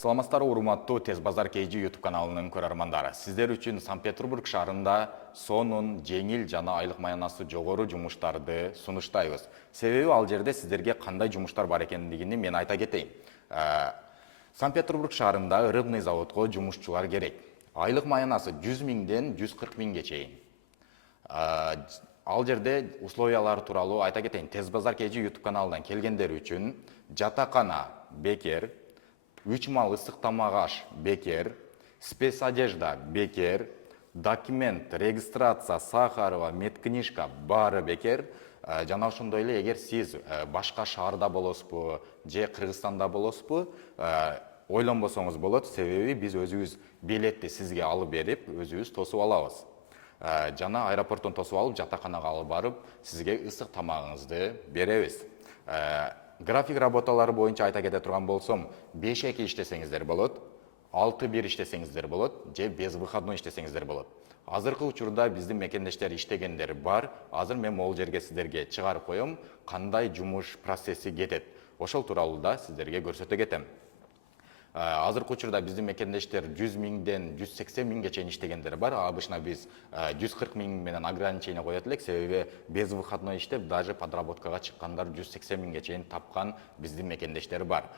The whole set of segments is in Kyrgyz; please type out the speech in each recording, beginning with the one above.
Саламаттар, урматтуу Тез Базар KG YouTube каналынын көрөрмандары. Сиздер үчүн Санкт-Петербург шаарында сонун, жеңил жана айлык маянасы жогору жумуштарды сунуштайбыз. Себеби ал жерде сиздерге кандай жумуштар бар экендигин мен айта кетейин. Санкт-Петербург шаарында рыбный заводко жумушчулар керек. Айлык маянасы 100 миңден 140 миңге чейин. Ал жерде условиялар тууралуу айта кетейин. Тез Базар KG YouTube каналынан келгендер үчүн жатакана бекер, 3 мал ысык тамак аш бекер, спец одежда бекер, документ, регистрация, Сахарова, медкнижка баары бекер. Жана ошондой эле эгер сиз башка шаарда болосузбу же Кыргызстанда болосузбу, ойлонбосоңуз болот, себеби биз өзүбүз билетти сизге алып берип, өзүбүз тосуп алабыз. Жана аэропорттон тосуп алып, жатаканага алып барып, сизге ысык тамагыңызды беребиз. График работалары боюнча айта кете турган болсом, 5-2 иштесеңиздер болот, 6-1 иштесеңиздер болот, же без выходной иштесеңиздер болот. Азыркы учурда биздин мекендештер иштегендер бар. Азыр мен могул жерге сиздерге чыгарып коем, кандай жумуш процесси кетет. Ошол тууралуу да сиздерге көрсөтө кетем. Азыркы учурда биздин мекендештер 100 миңден 180 миңге чейин иштегендер бар. Обычно биз 140 миң менен ограничение коет элек, себеби без выходной иштеп, даже подработкага чыккандар 180 миңге чейин тапкан биздин мекендештер бар.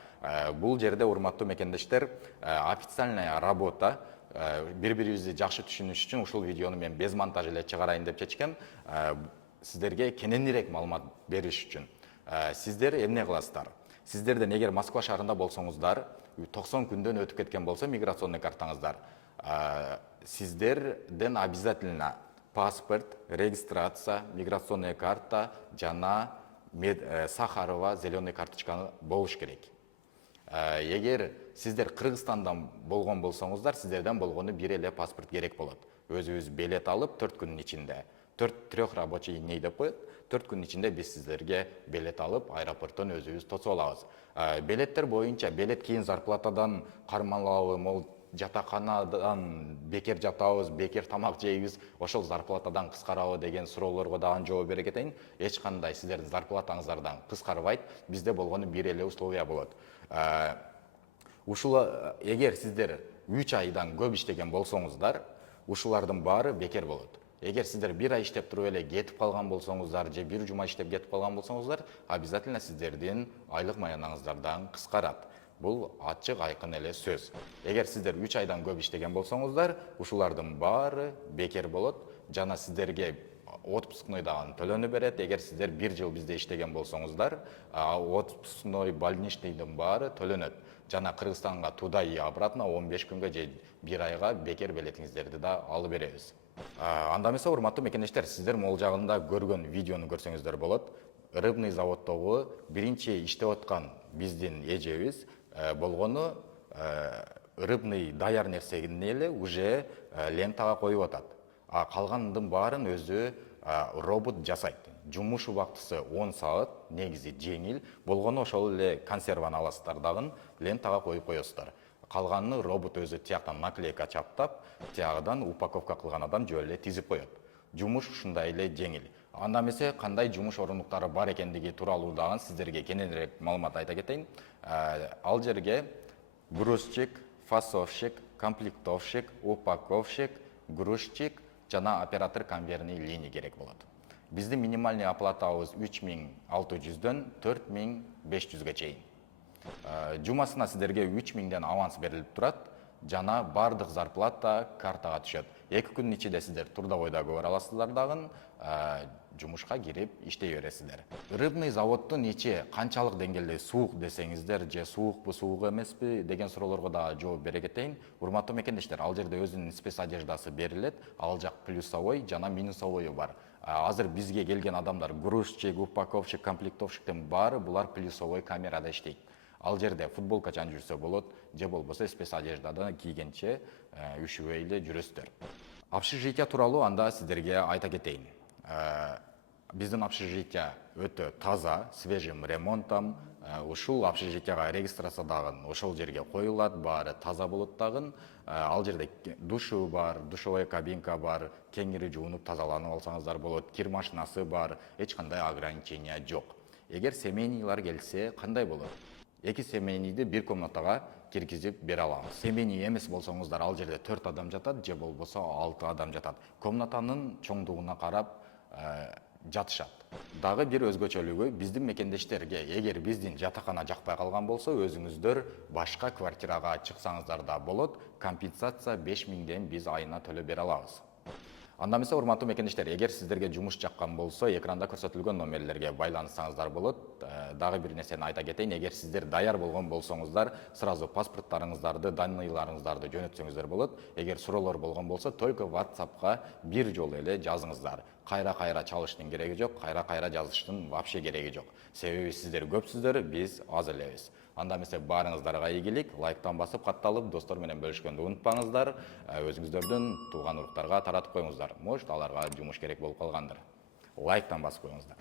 Бул жерде, урматтуу мекендештер, официальная работа, бири-бирибизди жакшы түшүнүш үчүн ушул видеону мен без монтаж эле чыгарайын деп чечкем. Сиздерге кененирээк маалымат бериш үчүн. Сиздер эмне кыласыздар? Сиздерден эгер Москва шаарында болсоңуздар, 90 күндөн өтүп кеткен болсо миграционный картаңыздар, сиздерден обязательно паспорт, регистрация, миграционная карта жана Сахарова зеленый карточка болуш керек. Эгер сиздер Кыргызстандан болгон болсоңуздар, сиздерден болгону бир эле паспорт керек болот. Өзүбүз билет алып 4 күнүн ичинде, 4 рабочий дней деп коет, 4 күнүн ичинде биз сиздерге билет алып, аэропорттон өзүбүз тосуп алабыз. Билеттер боюнча, билет кийин зарплатадан кармалабы, мол жатаканадан бекер жатабыз, бекер тамак жейбиз, ошол зарплатадан кыскарабы деген суроолорго дагы жооп бере кетейин. Эч кандай сиздердин зарплатаңыздардан кыскарбайт, бизде болгону бир эле условия болот. Ушул эгер сиздер 3 айдан көп иштеген болсоңуздар, ушулардын баары бекер болот. Эгер сиздер 1 ай иштеп туруп эле кетип калган болсоңуздар, же 1 жума иштеп кетип калган болсоңуздар, обязательно сиздердин айлык маянаңыздардан кыскарат. Бул ачык айкын эле сөз. Эгер сиздер 3 айдан көп иштеген болсоңуздар, ушулардын баары бекер болот. Жана сиздерге отпускной дагы төлөнүп берет. Эгер сиздер 1 жыл бизде иштеген болсоңуздар, отпускной, больничныйдын баары төлөнөт. Жана Кыргызстанга туда и обратно 15 күнгө же 1 айга бекер билетиңиздерди да алып беребиз. Анда эмесе, урматтуу мекендештер, сиздер могул жагында көргөн видеону көрсөңүздөр болот. Рыбный заводдогу биринчи иштеп аткан биздин эжебиз болгону рыбный даяр нерсени эле уже лентага коюп атат. Калгандын баарын өзү робот жасайт. Жумуш убактысы 10 саат, негизи жеңил. Болгону ошол эле консерваны аласыздар дагы лентага коюп коесуздар. Калганын робот өзү тияктан наклейка чаптап, тиягыдан упаковка кылганадан жөн эле тизип коет. Жумуш ушундай эле жеңил. Анда эмесе, кандай жумуш орундуктары бар экендиги тууралуу дагы сиздерге кененирээк маалымат айта кетейин. Ал жерге грузчик, фасовщик, комплектовщик, упаковщик, грузчик жана оператор конвейерный линия керек болот. Биздин минимальный оплатабыз 3600дөн 4500ге чейин. Жумасына сиздерге 3 миңден аванс берилип турат, жана бардык зарплата картага түшөт. 2 күнүн ичинде сиздер трудовойдо көбөр аласыздар дагы, жумушка кирип иштей бересиздер. Рыбный заводдун ичи канчалык деңгээлде суук десеңиздер, же суукпу, суук эмеспи деген суроолорго да жооп бере кетейин. Урматтуу мекендештер, ал жерде өзүнүн спец одеждасы берилет, ал жак плюсовой жана минусовойу бар. Азыр бизге келген адамдар грузчик, упаковщик, комплектовщиктин баары булар плюсовой камерада иштейт. Ал жерде футболкачан жүрсө болот, же болбосо спец одеждадан кийгенче үшүбөй эле жүрөсүздөр. Общежитие тууралуу анда сиздерге айта кетейин. Биздин общежитие өтө таза, свежим ремонтом. Ушул общежитияга регистрация дагы ошол жерге коюлат, баары таза болот дагы. Ал жерде душу бар, душевая кабинка бар, кеңири жуунуп тазаланып алсаңыздар болот, кир машинасы бар, эч кандай ограничение жок. Эгер семейныйлар келсе, кандай болот? 2 семейнийди бир комнатага киргизип бере алабыз. Семейный эмес болсоңуздар, ал жерде 4 адам жатат же болбосо 6 адам жатат. Комнатанын чоңдугуна карап жатышат. Дагы бир өзгөчөлүгү, биздин мекендештерге эгер биздин жатакана жакпай калган болсо, өзүңүздөр башка квартирага чыксаңыздар да болот. Компенсация 5000ден биз айына төлөп бере алабыз. Анда эмесе, урматтуу мекендештер, эгер сиздерге жумуш жаккан болсо, экранда көрсөтүлгөн номерлерге байланышсаңыздар болот. Дагы бир нерсени айта кетейин, эгер сиздер даяр болгон болсоңуздар, сразу паспорттарыңыздарды, данныйларыңыздарды жөнөтсөңүздөр болот. Эгер суроолор болгон болсо, только WhatsApp'ка бир жолу эле жазыңыздар. Кайра чалыштын кереги жок, кайра жазыштын вообще кереги жок. Себеби сиздер көпсүздөр, биз аз элебиз. Анда эмесе барыңыздарга ийгилик, лайктан басып, катталып, достор менен бөлүшкөндү унутпаңыздар. Өзүңүздөрдүн тууган уруктарга таратып коюңуздар. Может, аларга жумуш керек болуп калгандыр. Лайктан басып коюңуздар.